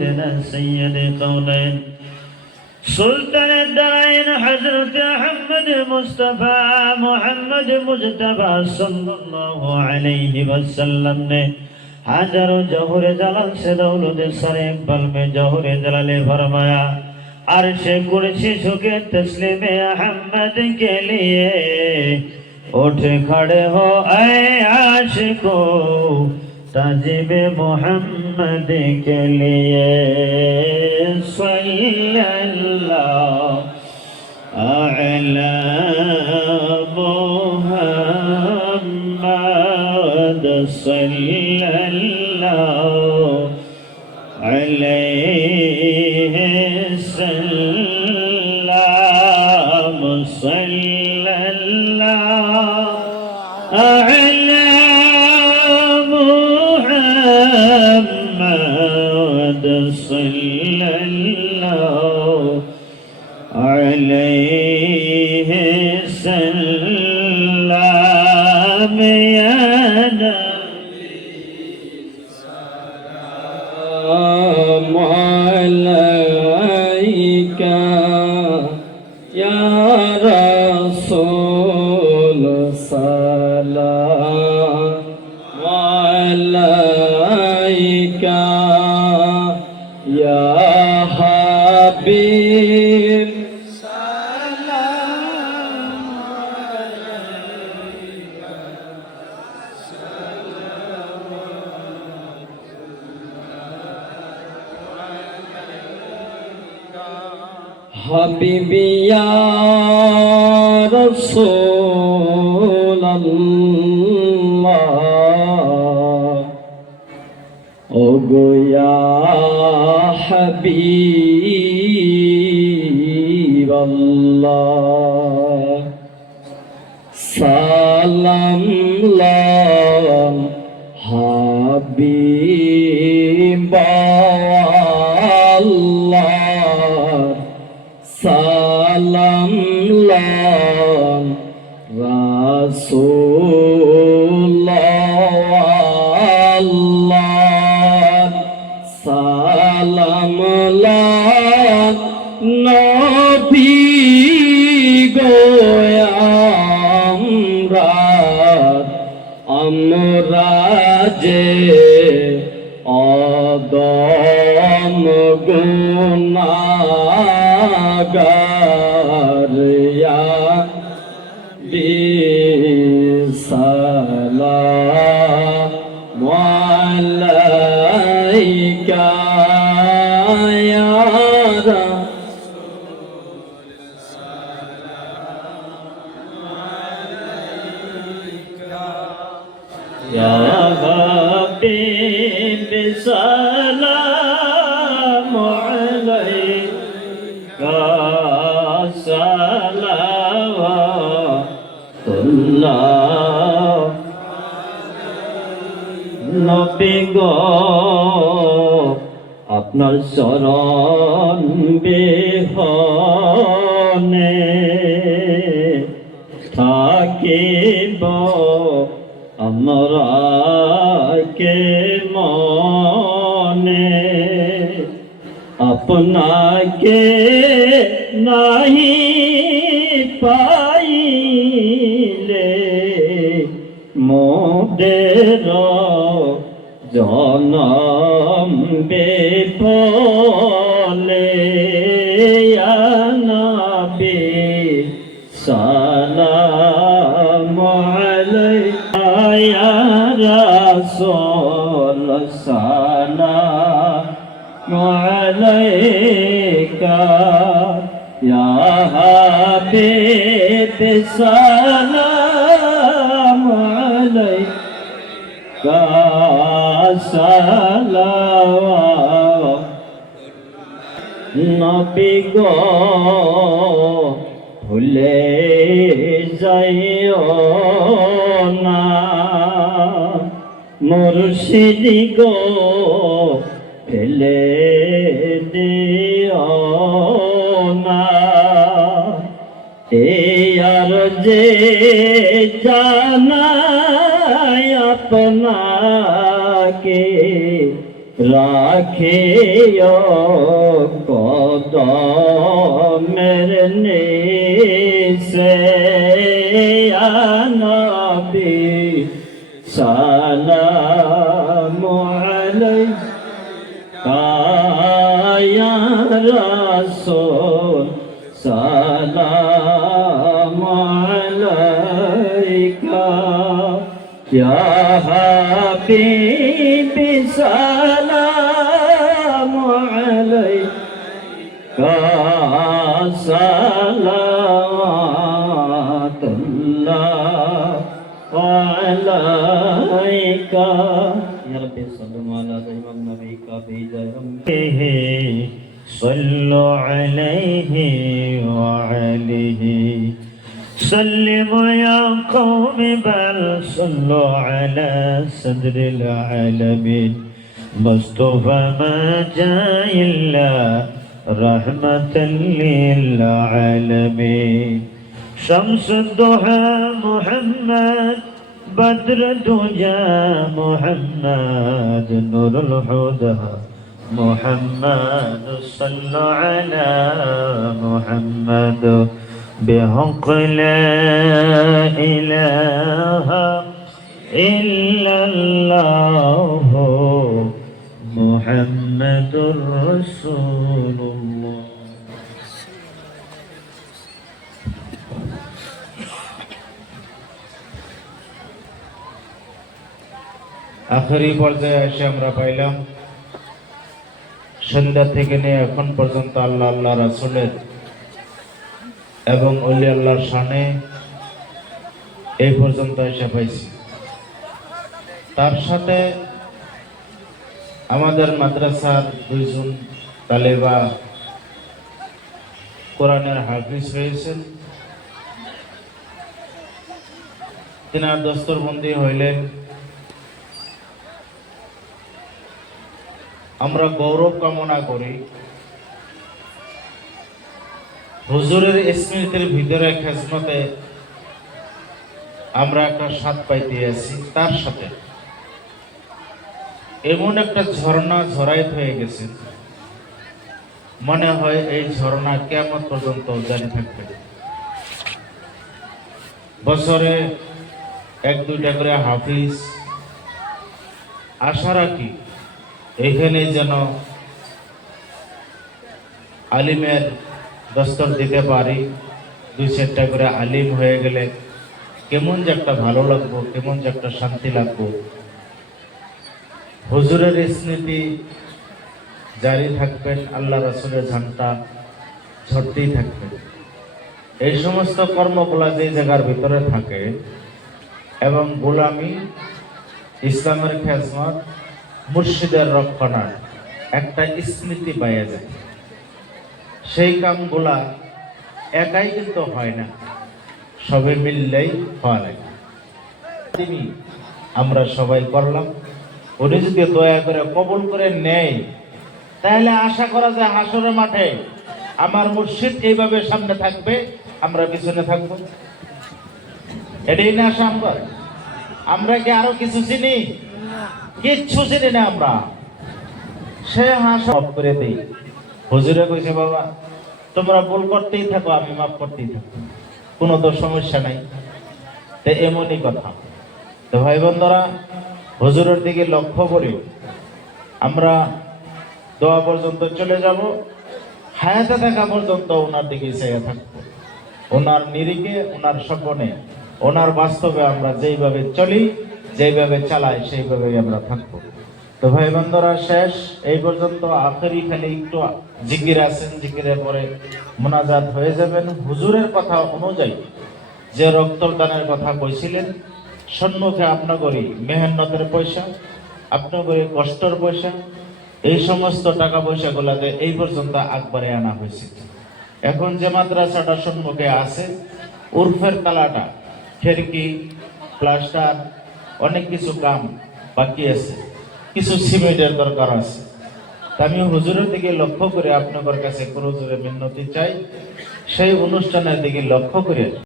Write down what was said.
سيد القولين سلطان الدارين حضرت أحمد مصطفى محمد مجتبى صلى الله عليه वसल्लम ने हजारों जौहर जलाल से दौलत सरे इकबाल में जौहर जलाले फरमाया अर्शे कुर्सी झुके तस्लीम अहमद के लिए उठ खड़े हो ऐ आशिको ताजिब मोहम्मद के लिए सल्लल्लाहु अलैहि मुहम्मद सल्लल्लाहु अलैहि सल्लम सल्लल्लाहु अलैहि मुहम्मद सल्लल्लाहु अलैहि सल्लम या नबी सलाम अलैका या रसूल सलाम अलैका या हबीब हबीबी या रसूल अल्लाह ओ गोया हबीब अल्लाह सलाम लाम हबीब अल्लाह सलाम लाम रसूल अल्लाह सलाम लाम नबी गोया আমরা যে অদম গুনাহগার ইয়া বিসালাম আলাইকা ইয়া या हबीब सलाम अलैका सलावतुल्लाह नबी गो আপনার শরণ বিহনে থাকিব আমরা কে মনে আপনাকে নাহি পাইলে মোদের জনম বিফলে ইয়া নবী সালাম আলাইকা या रसूल सलाम अलैका या हबीब सलाम अलैका सलावत नबी गो भूले जाइयो ना मुर्शिदी गो ফেলে দিও না এই আর যে জানাই আপনাকে রাখিও কদমের নিচে নবী সালামু আলাইকা ইয়া রাসূল সালামু আলাইকা ইয়া হাবিবি সালামু আলাইকা সালাওয়াতুল্লাহ আলাইকা ইয়া রাব্বি সাল্লাল্লাহু আলা সাইয়্যিদিনা নবিকা বিজাইহি সাল্লু আলাইহি ওয়া আলিহি سلموا يا قوم بل صلوا على صدر العالمين مصطفى ما جاء إلا رحمة للعالمين شمس الضحى محمد بدر الدجى محمد نور الهدى محمد صلى على محمد بحق لا إله إلا الله محمد رسول الله আখেরি পর্যায়ে এসে আমরা পাইলাম সন্ধ্যা থেকে নিয়ে এখন পর্যন্ত আল্লাহ আল্লাহ রাসূলের এবং ওলি আল্লাহর শানে এই পর্যন্ত এসে পাইছি। তার সাথে আমাদের মাদ্রাসার দুইজন তালেবা কোরআনের হাফিজ হয়েছেন, তিনার দস্তরবন্দি হইলেন। আমরা গৌরব কামনা করি হুজুরের স্মৃতির ভিতরে খেজমতে আমরা একটা স্বাদ পাইতে আছি। তার সাথে এমন একটা ঝর্ণা ঝরাইত হয়ে গেছে, মনে হয় এই ঝর্ণা কিয়ামত পর্যন্ত জারি থাকবে। বছরে 1-2টা করে হাফিজ আশা রাখি এখানে যেন আলিমের দস্তর দিতে পারি। 2-4টা করে আলিম হয়ে গেলে কেমন যে একটা ভালো লাগবো, কেমন যে একটা শান্তি লাগবো। হুজুরের স্মৃতি জারি থাকবেন, আল্লাহ রাসূলের ঝান্ডা ঝরতেই থাকবে। এই সমস্ত কর্মগুলা যে জায়গার ভিতরে থাকে এবং গোলামি ইসলামের খেজমত মুর্শিদের রক্ষণার একটা স্মৃতি পাইয়া যায়। সেই কামগুলা একাই কিন্তু হয় না, সবে মিললেই হয়। আমরা সবাই করলাম, উনি যদি দয়া করে কবুল করে নেয় তাহলে আশা করা যায় হাসরের মাঠে আমার মুর্শিদ এইভাবে সামনে থাকবে, আমরা পিছনে থাকবো। এটাই না আশা আমরা কি আরো কিছু চিনি? কিচ্ছু চিনি না আমরা। সে হাসা করে দেই। হুজুরে কইছে বাবা তোমরা ভুল করতেই থাকো, আমি মাফ করতেই থাকো, কোনো তো সমস্যা নাই। তো এমনই কথা। তো ভাই বন্ধুরা, হুজুরের দিকে লক্ষ্য করি আমরা দোয়া পর্যন্ত চলে যাব, হায়াতে থাকা পর্যন্ত ওনার দিকে চেয়ে থাকবো। ওনার নিরিখে, ওনার স্বপনে, ওনার বাস্তবে আমরা যেইভাবে চলি, যেইভাবে চালাই, সেইভাবেই আমরা থাকবো। তো ভাই বন্ধুরা, শেষ এই পর্যন্ত। আখেরি খালি একটু জিকির আছেন, জিকিরের পরে মোনাজাত হয়ে যাবেন। হুজুরের কথা অনুযায়ী যে রক্তদানের কথা কইছিলেন, সম্মুখে আপনাগরি মেহনতের পয়সা, আপনাগরি কষ্টের পয়সা, এই সমস্ত টাকা পয়সা গুলাতে এই পর্যন্ত আকবারে আনা হয়েছে। এখন যে মাদ্রাসাটা সম্মুখে আছে, উর্ফের তালাটা, খিড়কি, প্লাস্টার, অনেক কিছু কাম বাকি আছে, কিছু সিমেন্টের দরকার আছে। আমি হুজুরের দিকে লক্ষ্য করে আপনাদের কাছে করজোরে মিনতি চাই, সেই অনুষ্ঠানের দিকে লক্ষ্য করে